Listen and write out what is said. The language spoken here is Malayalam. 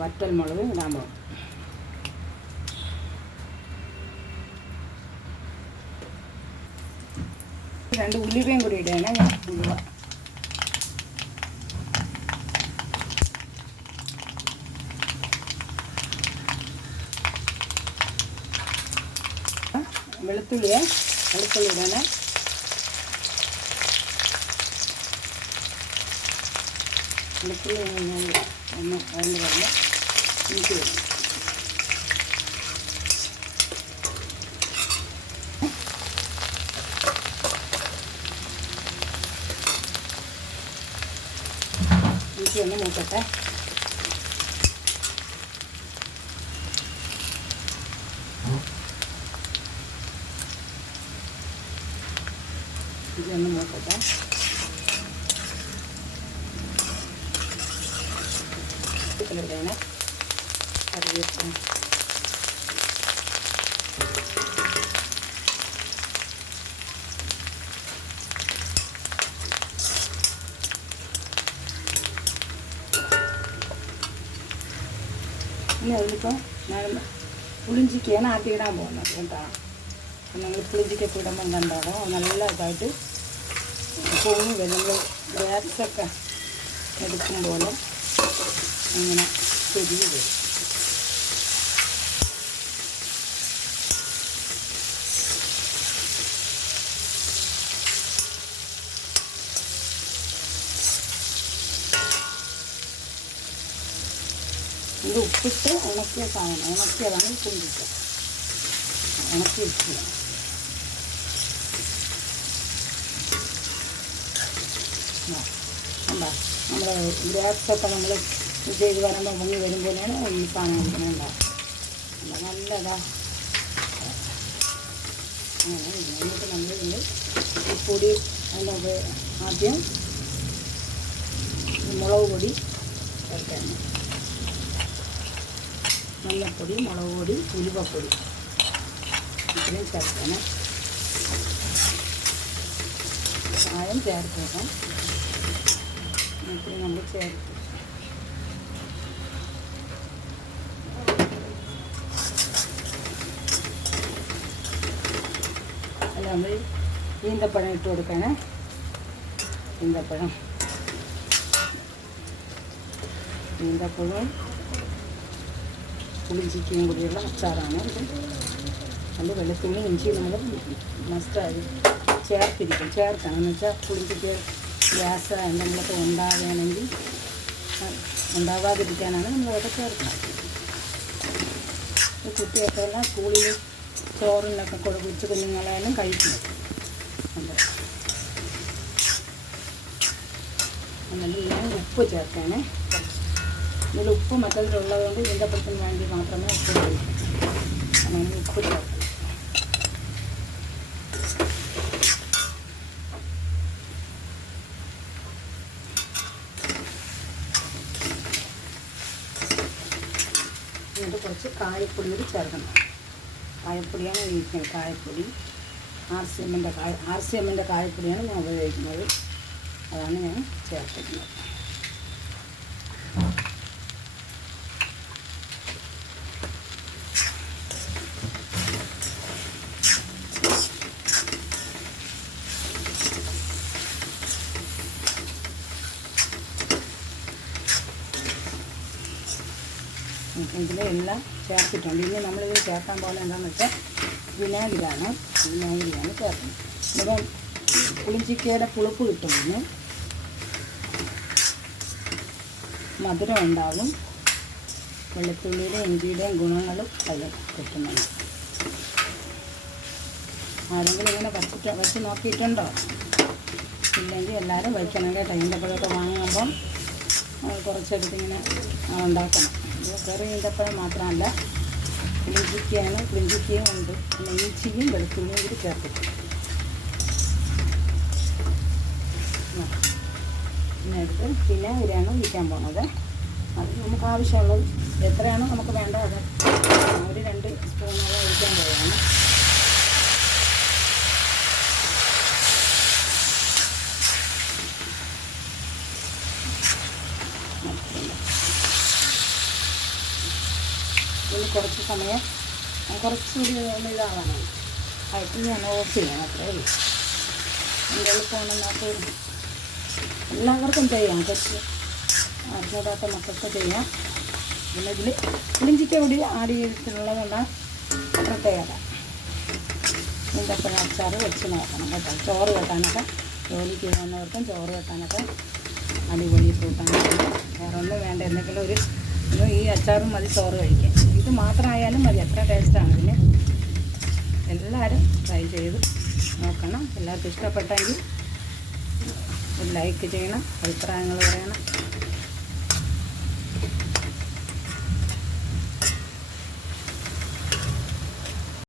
വറ്റൽ മുളക് ഇടാൻ പോകും. രണ്ട് ഉലുവയും കൂടി ഇടുകയാണ് ഞാൻ. ഉലുവ വെളുത്തുള്ളി ഇടണേ. വെളുത്തുള്ളി ഒന്ന് വഴണ്ട് പറഞ്ഞ് ഇഞ്ചി വരും. ഇഞ്ചി ഒന്ന് മൂക്കട്ടെ. ഇതൊന്ന് മൂക്കട്ടെ. ഇടണേ കറിവേപ്പില. ഇനി അതിലിപ്പോൾ ഞാൻ പുളിഞ്ചിക്കാണ് ആദ്യം ഇടാൻ പോകുന്നത് കേട്ടോ. നമ്മൾ പുളിഞ്ചിക്കൊക്കെ ഇടുമ്പം കണ്ടാകും നല്ല ഇതായിട്ട് പൊങ്ങി വരും. നമ്മൾ ഗ്യാസൊക്കെ എടുക്കുമ്പോൾ ഇങ്ങനെ ചെരിഞ്ഞ് വരും. ഇത് ഉപ്പിട്ട് ഉണക്കിയ സാധനം, ഉണക്കിയതാണ് പുളിഞ്ചിക്ക. ഉണക്കി വെക്കുക. എന്താ നമ്മുടെ ഗ്യാസൊക്കെ നമ്മൾ ചെയ്ത് വരുമ്പോൾ പൊങ്ങി വരുമ്പോഴാണ് ഈ സാധനം ഇരിക്കുന്നുണ്ടാവും. നല്ലതാ അങ്ങനെ എന്നിട്ട് നമ്മളിതിൽ ഈ പൊടി അതിനൊക്കെ ആദ്യം മുളക് പൊടി ചേർക്കണം. മഞ്ഞൾപ്പൊടി, മുളക് പൊടി, ഉലുവപ്പൊടി ഇത്രയും ചേർക്കണം. കായം ചേർത്തേക്കാം. ഇത്രയും നമ്മൾ ചേർത്ത് അല്ല നമ്മൾ ഈന്തപ്പഴം ഇട്ട് കൊടുക്കണേ. ഈന്തപ്പഴവും പുളിഞ്ചിക്കയും കൂടിയുള്ള അച്ചാറാണ് ഇത്. അത് വെളുത്തുള്ളി ഇഞ്ചി നമ്മൾ മസ്റ്റായി ചേർക്കണം. എന്ന് വെച്ചാൽ പുളിഞ്ചിക്ക് ഗ്യാസ് എന്തെങ്കിലുമൊക്കെ ഉണ്ടാവാതിരിക്കാനാണ് നമ്മളതൊക്കെ ചേർക്കുന്നത്. കുട്ടിയൊക്കെ എല്ലാം സ്കൂളിൽ ചോറിനൊക്കെ കൊച്ചു കുഞ്ഞുങ്ങളായാലും കഴിക്കുന്നത്. എന്നിട്ട് ഞാൻ ഉപ്പ് ചേർക്കാനേ. ഇതിൽ ഉപ്പ് മറ്റതിലുള്ളതുകൊണ്ട് ഈന്തപ്പഴത്തിന് വേണ്ടി മാത്രമേ ഉപ്പ് കഴിക്കൂ. അങ്ങനെ ഉപ്പ് ചേർക്കും. എന്നിട്ട് കുറച്ച് കായപ്പൊടി കൂടി ചേർക്കണം. കായപ്പൊടിയാണ് ഉപയോഗിക്കുന്നത്. കായപ്പൊടി RCMൻ്റെ കായപ്പൊടിയാണ് ഞാൻ ഉപയോഗിക്കുന്നത്. അതാണ് ഞാൻ ചേർക്കുന്നത്. ഇതിലെല്ലാം ചേർത്തിട്ടുണ്ട്. ഇനി നമ്മളിത് ചേർക്കാൻ പോകുന്നത് എന്താണെന്ന് വെച്ചാൽ വിനാഗിരിയാണ് ചേർക്കുന്നത്. ഇവിടെ പുളിഞ്ചിക്കയുടെ പുളിപ്പ് കിട്ടുമെന്ന്, മധുരം ഉണ്ടാകും, വെളുത്തുള്ളിയുടെയും ഇഞ്ചിയുടെയും ഗുണങ്ങളും അതിൽ കിട്ടുന്നുണ്ട്. ആരെങ്കിലും ഇങ്ങനെ വച്ച് നോക്കിയിട്ടുണ്ടോ? ഇല്ലെങ്കിൽ എല്ലാവരും വയ്ക്കണം കേട്ടോ. ഈന്തപ്പഴമൊക്കെ വാങ്ങുമ്പം കുറച്ചെടുത്തിങ്ങനെ ഉണ്ടാക്കണം. കറി ഈന്തപ്പഴം മാത്രമല്ല, പുളിഞ്ചിക്കയും ഉണ്ട്. പിന്നെ ഇഞ്ചിയും വെളുത്തുള്ളിയും കൂടി ചേർത്തിട്ടുണ്ട്. പിന്നെ എടുത്ത് വിനാഗിരിയാണ് ഒഴിക്കാൻ പോകുന്നത്. അത് നമുക്ക് ആവശ്യമുള്ളത് എത്രയാണോ നമുക്ക് വേണ്ടത് അത് ഒരു 2 സ്പൂണോളം ഒഴിക്കാൻ പോവുകയാണ്. അതിന് കുറച്ച് സമയം കുറച്ചുകൂടി ഒന്ന് ഇതാവാനാണ്. ആയിട്ട് ഞാൻ ഓഫ് ചെയ്യാം, അത്രേ ഉള്ളൂ. എൻ്റെ എളുപ്പമാണ്. നമുക്ക് എല്ലാവർക്കും ചെയ്യാം, കുറച്ച് അറിഞ്ഞിടാത്ത മക്കൾക്ക് ചെയ്യാം. പിന്നെ ഇതിൽ പുളിഞ്ചിക്ക കൂടി ആഡ് ചെയ്തിട്ടുള്ളതുകൊണ്ടാണ് പ്രത്യേകത. ഈന്തപ്പഴം അച്ചാർ വെച്ച് നോക്കണം കേട്ടോ. ചോറ് വെക്കാനൊക്കെ, ജോലിക്ക് പോകുന്നവർക്കും ചോറ് വെക്കാനൊക്കെ അടിപൊളി കൂട്ടാനൊക്കെ. വേറെ ഒന്നും വേണ്ട, എന്തെങ്കിലും ഒരു ഈ അച്ചാറും മതി ചോറ് കഴിക്കാൻ. ഇത് മാത്രമായാലും മതി, അത്ര ടേസ്റ്റാണ്. പിന്നെ എല്ലാവരും ട്രൈ ചെയ്ത് നോക്കണം. എല്ലാവർക്കും ഇഷ്ടപ്പെട്ടെങ്കിൽ ലൈക്ക് ചെയ്യണം, അഭിപ്രായങ്ങൾ പറയണം.